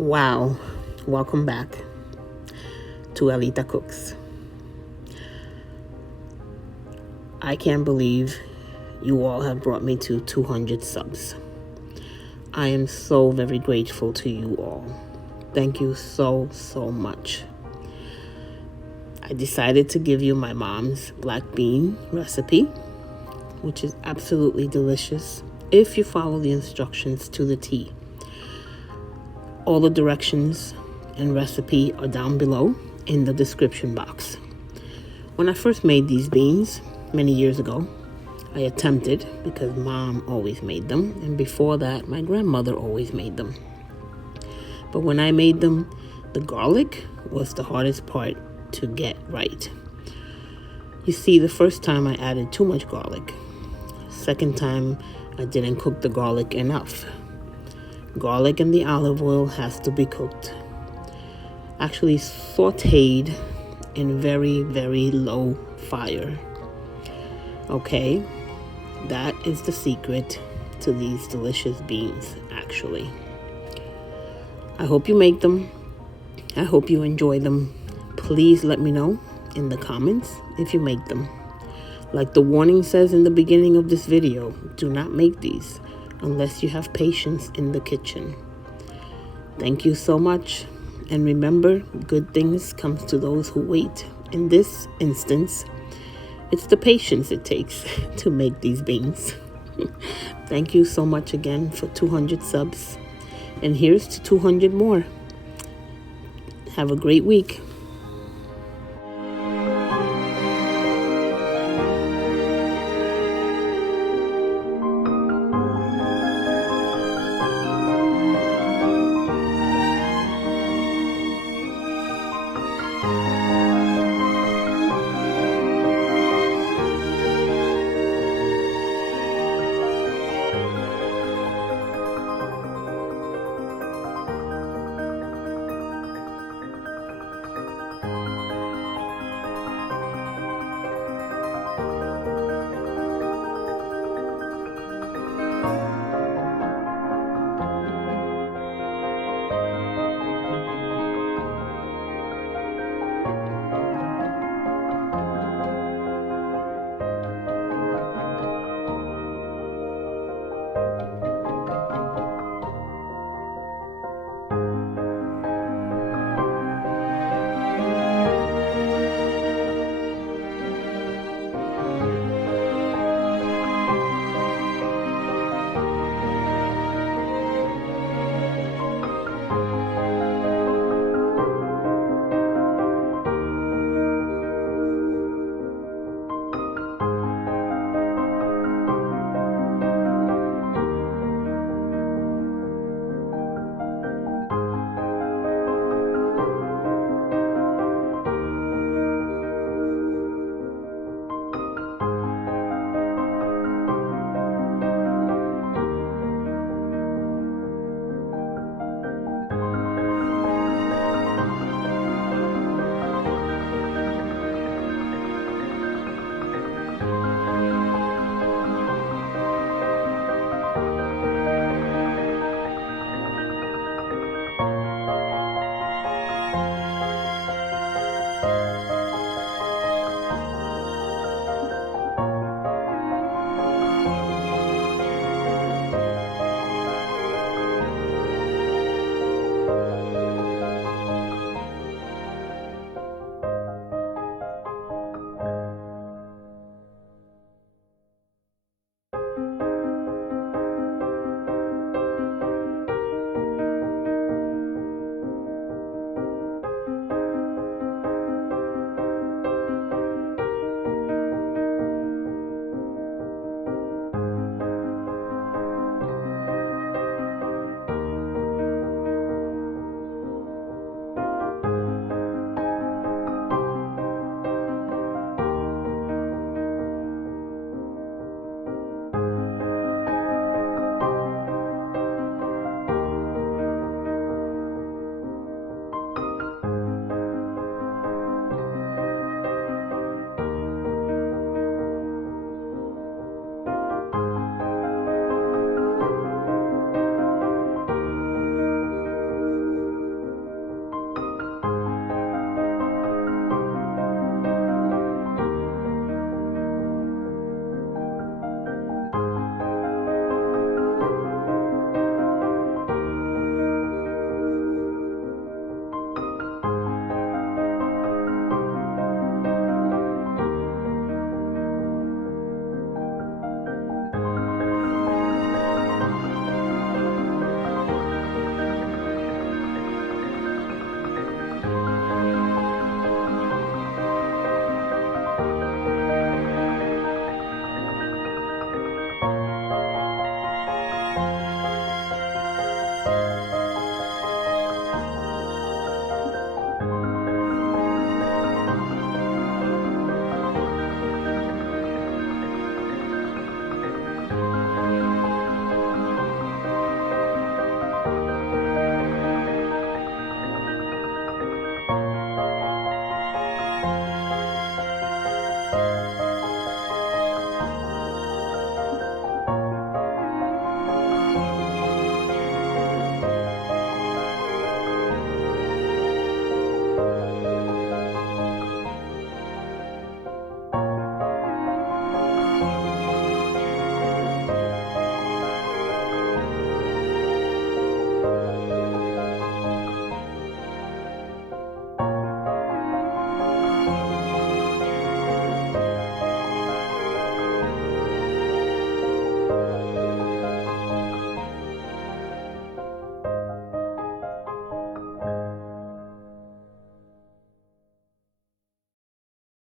Wow, welcome back to Alita Cooks. I can't believe you all have brought me to 200 subs. I am so very grateful to you all. Thank you so much. I decided to give you my mom's black bean recipe, which is absolutely delicious if you follow the instructions to the T. All the directions and recipe are down below in the description box. When I first made these beans many years ago, I attempted because mom always made them, and before that my grandmother always made them. But when I made them, the garlic was the hardest part to get right. You see, the first time I added too much garlic. Second time I didn't cook the garlic enough. Garlic and the olive oil has to be cooked. Actually sauteed in very low fire. Okay, that is the secret to these delicious beans, actually. I hope you make them. I hope you enjoy them. Please let me know in the comments if you make them. Like the warning says in the beginning of this video, do not make these unless you have patience in the kitchen. Thank you so much. And remember, good things come to those who wait. In this instance, it's the patience it takes to make these beans. Thank you so much again for 200 subs. And here's to 200 more. Have a great week.